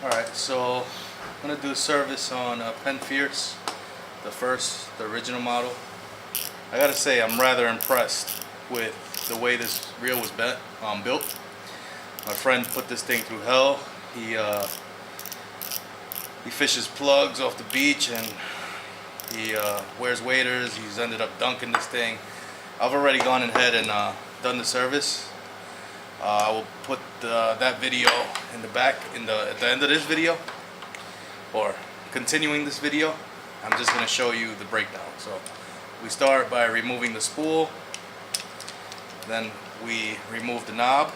Alright, so I'm going to do a service on Penn Fierce, the original model. I gotta say, I'm rather impressed with the way this reel was built. My friend put this thing through hell. He fishes plugs off the beach, and he wears waders. He's ended up dunking this thing. I've already gone ahead and done the service. I will put that video in the back at the end of this video, or continuing this video. I'm just going to show you the breakdown. So we start by removing the spool, then we remove the knob,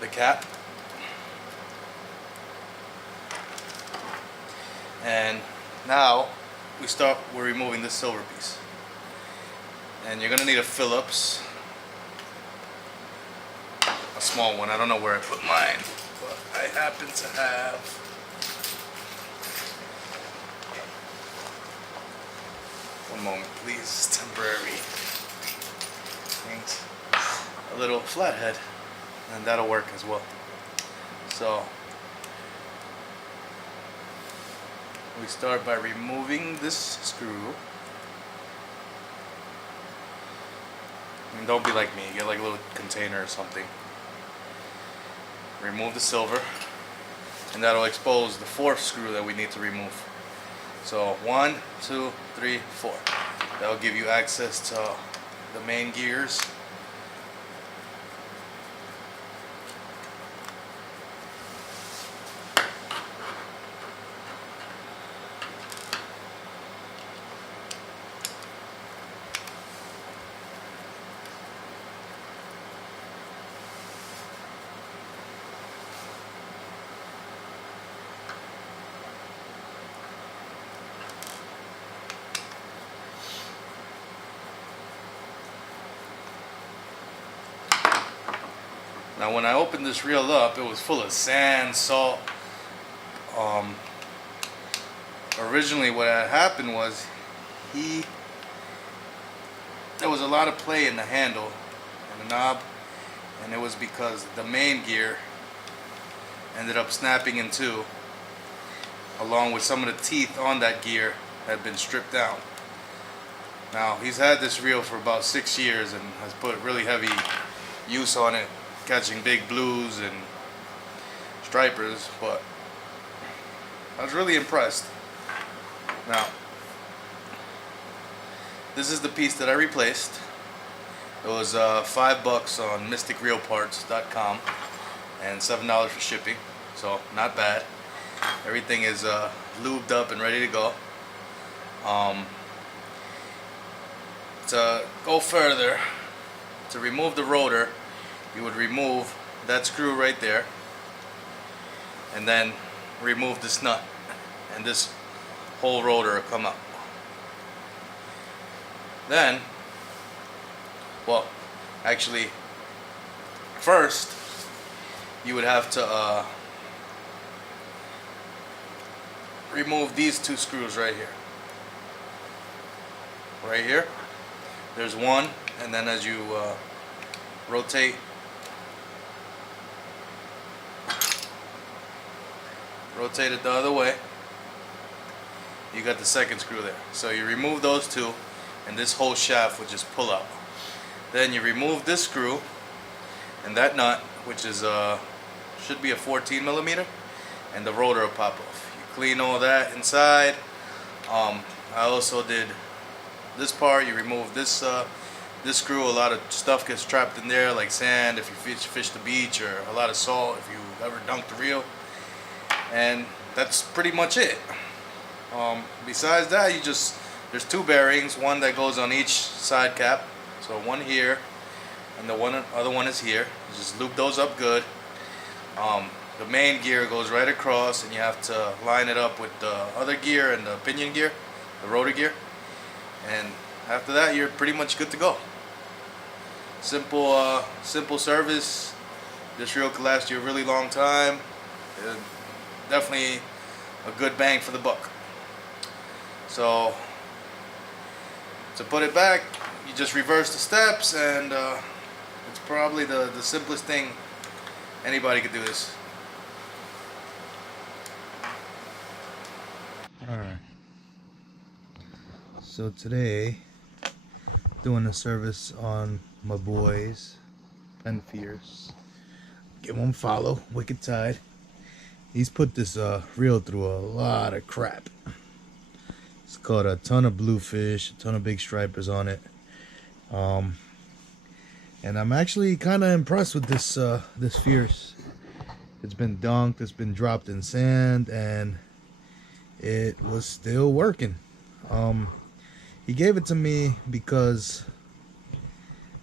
the cap, and now we're removing this silver piece. And you're gonna need a Phillips, a small one. I don't know where I put mine, but I happen to have one moment, please. Temporary things. A little flathead, and that'll work as well. So we start by removing this screw. And don't be like me, get like a little container or something. Remove the silver, and that'll expose the fourth screw that we need to remove. So 1, 2, 3, 4. That'll give you access to the main gears. Now when I opened this reel up, it was full of sand, salt. Originally what had happened was there was a lot of play in the handle and the knob, and it was because the main gear ended up snapping in two, along with some of the teeth on that gear had been stripped down. Now he's had this reel for about 6 years and has put really heavy use on it, catching big blues and stripers, but I was really impressed. Now, this is the piece that I replaced. It was $5 on mysticreelparts.com and $7 for shipping, so not bad. Everything is lubed up and ready to go. To go further, to remove the rotor, you would remove that screw right there, and then remove this nut, and this whole rotor will come up. Then, well, actually, first you would have to remove these two screws right here. Right here, there's one, and then as you rotate it the other way, you got the second screw there. So you remove those two, and this whole shaft would just pull out. Then you remove this screw and that nut, which is should be a 14 millimeter, and the rotor will pop off. You clean all that inside. I also did this part. You remove this screw. A lot of stuff gets trapped in there, like sand if you fish the beach, or a lot of salt if you ever dunk the reel. And that's pretty much it. Besides that, there's two bearings, one that goes on each side cap. So one here, and the other one is here. You just loop those up good. The main gear goes right across, and you have to line it up with the other gear and the pinion gear, the rotor gear. And after that, you're pretty much good to go. Simple service. This reel could last you a really long time. Definitely a good bang for the buck. So to put it back, you just reverse the steps, and it's probably the simplest thing Anybody could do this. Alright. So today, doing a service on my boys, Penn Fierce. Give him a follow, Wicked Tide. He's put this reel through a lot of crap. It's caught a ton of bluefish, a ton of big stripers on it. And I'm actually kind of impressed with this this Fierce. It's been dunked, it's been dropped in sand, and it was still working. He gave it to me because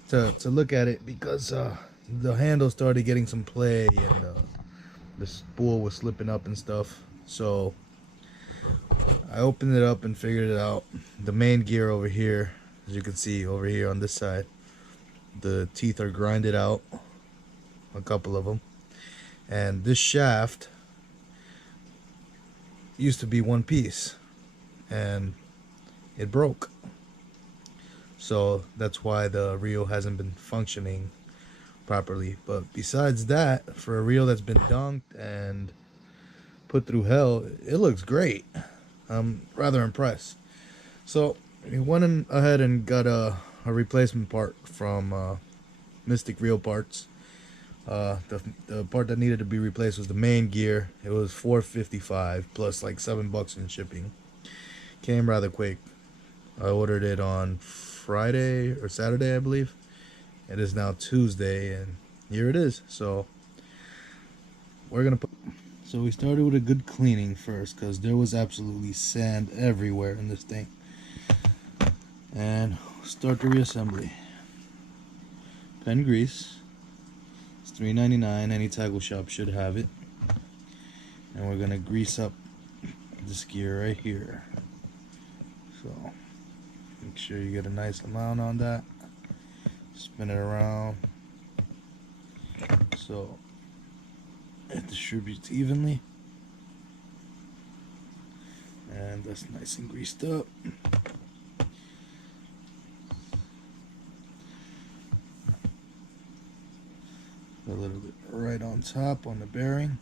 to look at it because the handle started getting some play and the spool was slipping up and stuff. So I opened it up and figured it out. The main gear over here, as you can see over here on this side, the teeth are grinded out, a couple of them, and this shaft used to be one piece and it broke. So that's why the reel hasn't been functioning properly. But besides that, for a reel that's been dunked and put through hell, it looks great. I'm rather impressed. So we went ahead and got a replacement part from Mystic Reel Parts. The part that needed to be replaced was the main gear. It was $4.55 plus like $7 in shipping. Came rather quick. I ordered it on Friday or Saturday, I believe. It is now Tuesday, and here it is. So we're gonna put. So we started with a good cleaning first, because there was absolutely sand everywhere in this thing. And start the reassembly. Pen grease. It's $3.99. Any tackle shop should have it. And we're gonna grease up this gear right here. So make sure you get a nice amount on that. Spin it around so it distributes evenly. And that's nice and greased up. A little bit right on top on the bearing.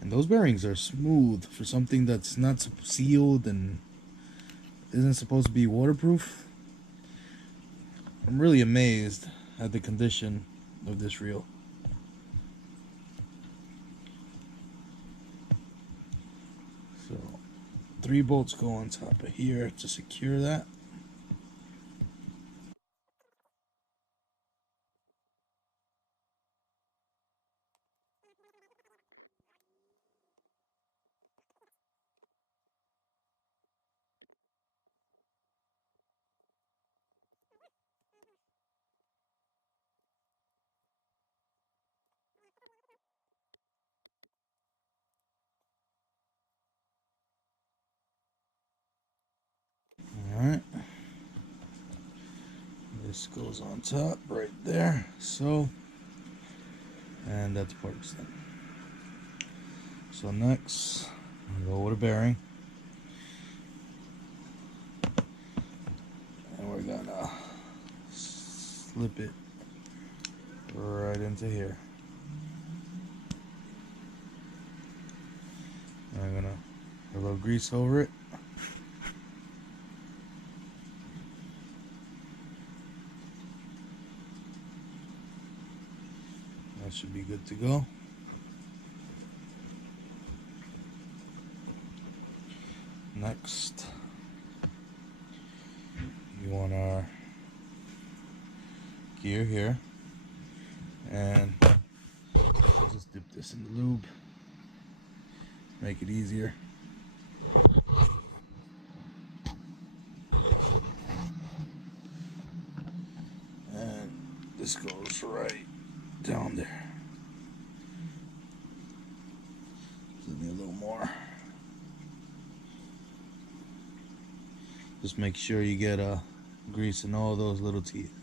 And those bearings are smooth for something that's not sealed and isn't supposed to be waterproof. I'm really amazed at the condition of this reel. So 3 bolts go on top of here to secure that. Alright. This goes on top right there. So, and that's parts then. So next, I'll go with a bearing. And we're gonna slip it right into here. I'm gonna put a little grease over it. That should be good to go. Next, you want our gear here, and I'll just dip this in the lube, make it easier. And this goes right down there. Just need a little more. Just make sure you get grease in all those little teeth.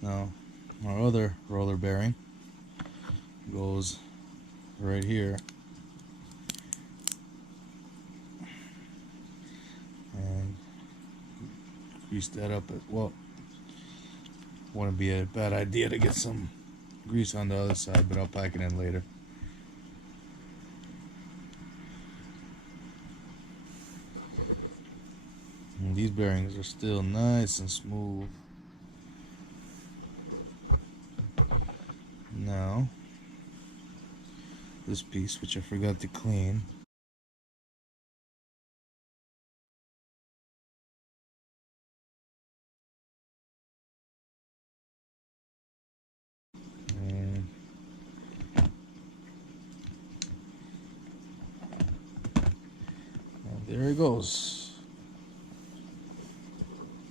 Now, our other roller bearing goes right here. And grease that up. Well, wouldn't be a bad idea to get some grease on the other side, but I'll pack it in later. And these bearings are still nice and smooth. Now, this piece, which I forgot to clean. And there it goes.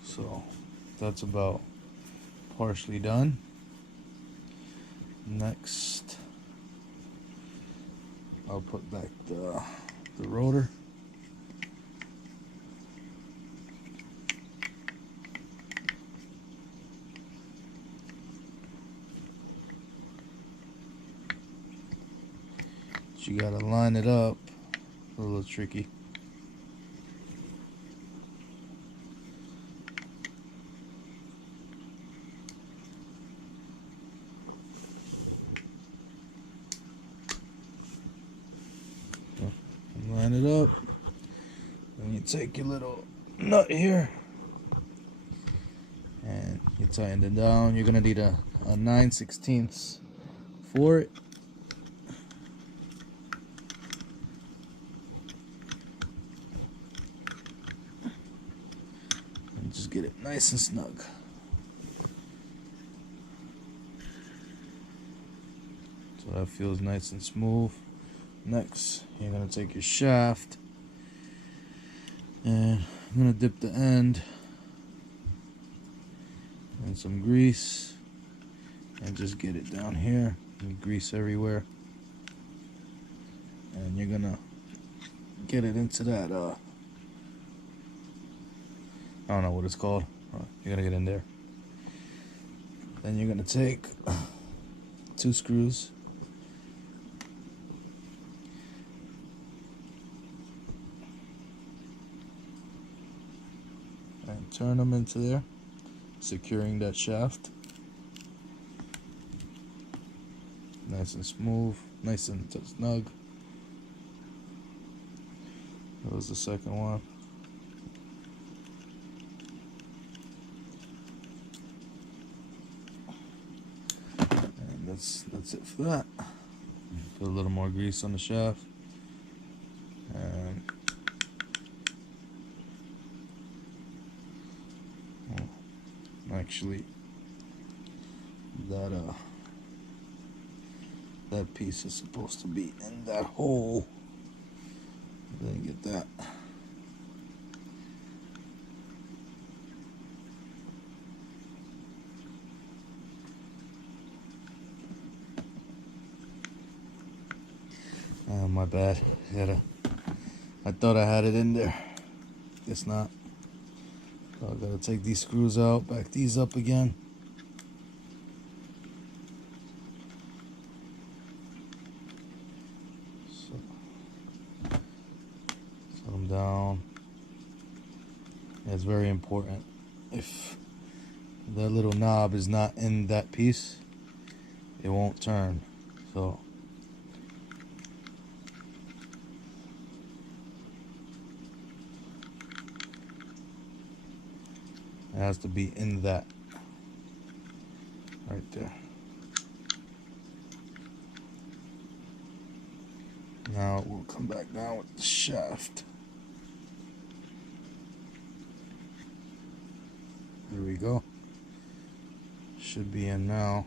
So that's about partially done. Next, I'll put back the rotor. You gotta line it up. A little tricky. Line it up. Then you take your little nut here and you tighten it down. You're gonna need a 9/16 for it. And just get it nice and snug. So that feels nice and smooth. Next, you're gonna take your shaft and I'm gonna dip the end in some grease and just get it down here and grease everywhere. And you're gonna get it into that I don't know what it's called. You're gonna get in there. Then you're gonna take 2 screws and turn them into there, securing that shaft. Nice and smooth, nice and snug. That was the second one. And that's it for that. Put a little more grease on the shaft. And actually that piece is supposed to be in that hole. Didn't get that. Oh, my bad. I thought I had it in there. Guess not. So I gotta take these screws out, back these up again. So, set them down. Yeah, it's very important. If that little knob is not in that piece, it won't turn. So it has to be in that right there. Now we'll come back down with the shaft. There we go. Should be in now.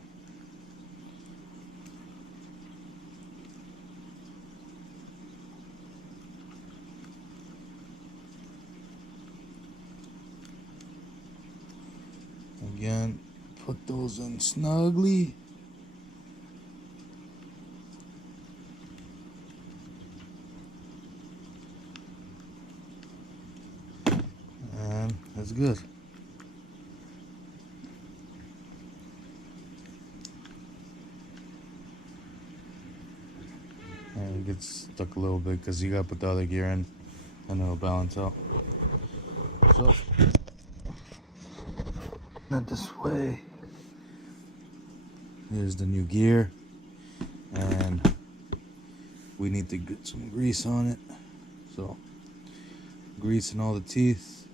Again, put those in snugly. And that's good. And it gets stuck a little bit because you gotta put the other gear in and it'll balance out. So, not this way. Here's the new gear, and we need to get some grease on it. So, grease in all the teeth.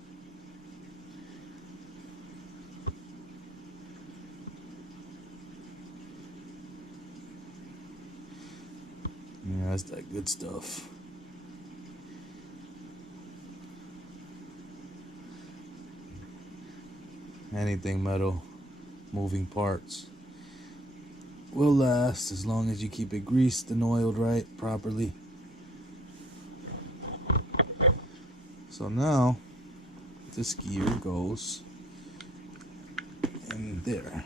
Yeah, that's that good stuff. Anything metal, moving parts, will last as long as you keep it greased and oiled right properly. So now this gear goes in there.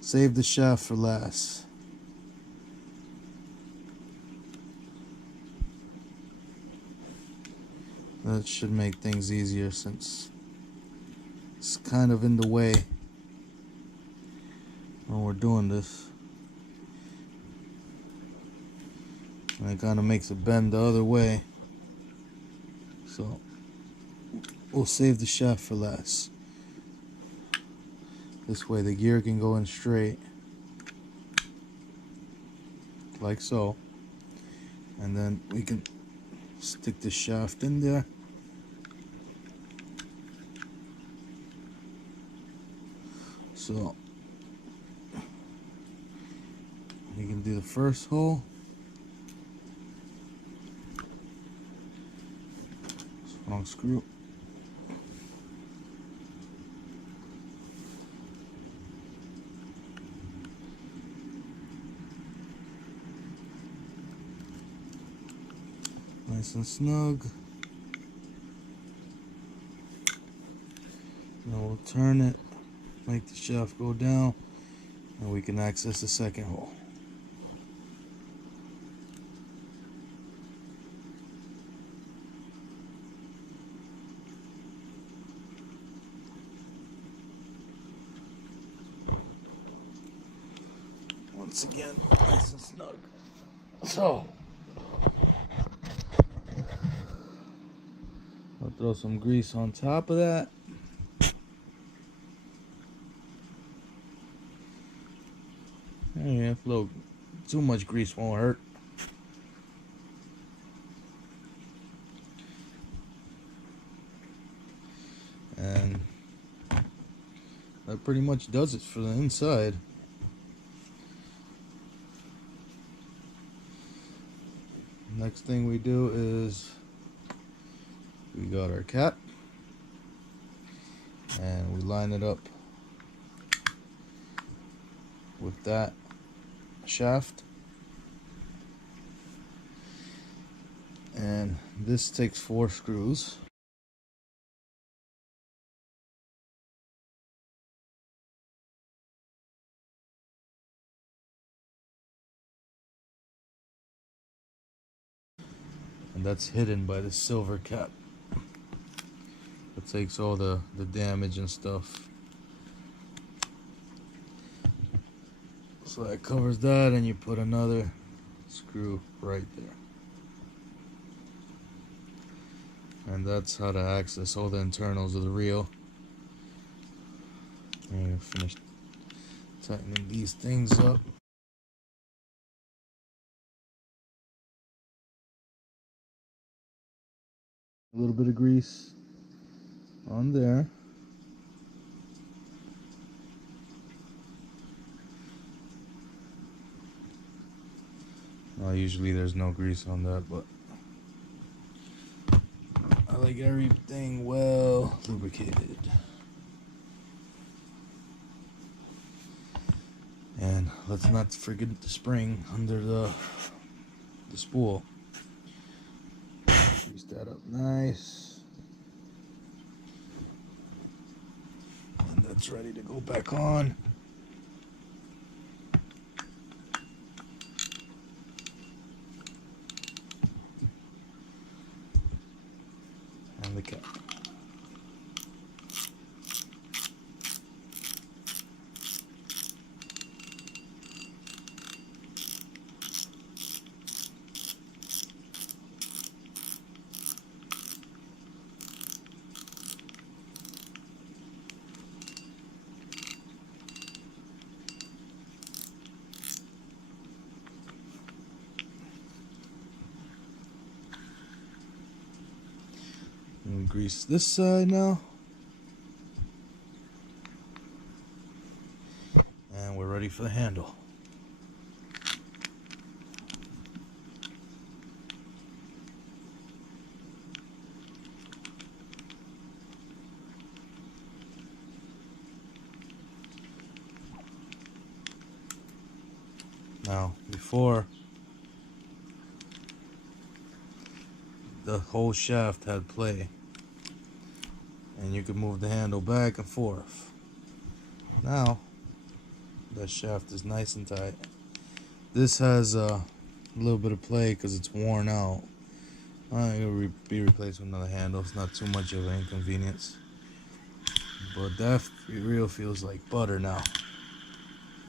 Save the shaft for last. That should make things easier since it's kind of in the way when we're doing this. And it kind of makes it bend the other way. So we'll save the shaft for last. This way the gear can go in straight, like so. And then we can stick the shaft in there. So you can do the first hole. Strong screw. Nice and snug. Now we'll turn it, make the shaft go down, and we can access the second hole. Once again, nice and snug. So, I'll throw some grease on top of that. Yeah, a little too much grease won't hurt. And that pretty much does it for the inside. Next thing we do is we got our cap and we line it up with that shaft, and this takes 4 screws. And that's hidden by the silver cap. It takes all the damage and stuff. So that covers that, and you put another screw right there. And that's how to access all the internals of the reel. And you're finished tightening these things up. A little bit of grease on there. Well, usually there's no grease on that, but I like everything well lubricated. And let's not forget the spring under the spool. Grease that up nice. And that's ready to go back on. And the cap. and grease this side now. And we're ready for the handle. Now, before, the whole shaft had play, and you could move the handle back and forth. Now, that shaft is nice and tight. This has a little bit of play because it's worn out. It'll be replaced with another handle. It's not too much of an inconvenience. But that reel feels like butter now.